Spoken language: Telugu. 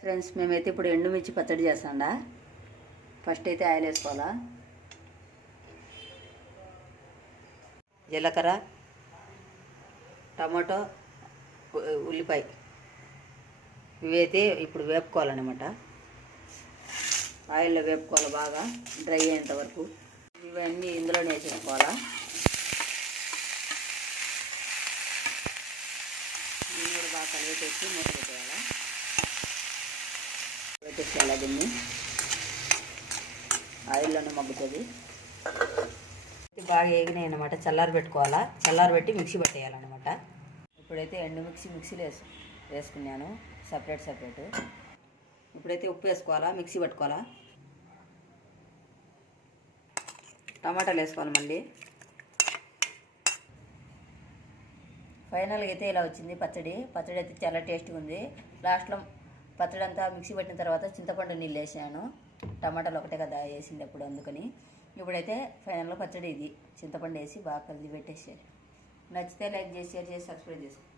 ఫ్రెండ్స్, మేమైతే ఇప్పుడు ఎండుమిర్చి పచ్చడి చేస్తాండా. ఫస్ట్ అయితే ఆయిల్ వేసుకోవాలా. జీలకర్ర, టమాటో, ఉల్లిపాయ ఇవైతే ఇప్పుడు వేపుకోవాలన్నమాట. ఆయిల్లో వేపుకోవాలి బాగా డ్రై అయ్యేంత వరకు. ఇవన్నీ ఇందులోనే వేసేసుకోవాలా. దీన్ని కూడా బాగా కలిపేసి మూత పెట్టేయాలా. పెట్టేసేయాలా. దీన్ని ఆయిల్లోనే మగ్గుతుంది. బాగా వేగినాయి అన్నమాట. చల్లారి పెట్టుకోవాలా. చల్లారి పెట్టి మిక్సీ పట్టేయాలన్నమాట. ఇప్పుడైతే మిక్సీలో వేసుకున్నాను సపరేట్. ఇప్పుడైతే ఉప్పు వేసుకోవాలా. మిక్సీ పట్టుకోవాలా. టమాటాలు వేసుకోవాలి మళ్ళీ. ఫైనల్గా అయితే ఇలా వచ్చింది పచ్చడి అయితే చాలా టేస్ట్గా ఉంది. లాస్ట్లో పచ్చడి అంతా మిక్సీ పట్టిన తర్వాత చింతపండు నీళ్ళు వేసాను. టమాటాలు ఒకటే కదా వేసింది అప్పుడు, అందుకని. ఇప్పుడైతే ఫైనల్గా పచ్చడి ఇది. చింతపండు వేసి బాగా కలిపి పెట్టేసేయాలి. నచ్చితే లైక్ చేసి, షేర్ చేసి, సబ్స్క్రైబ్ చేసుకోండి.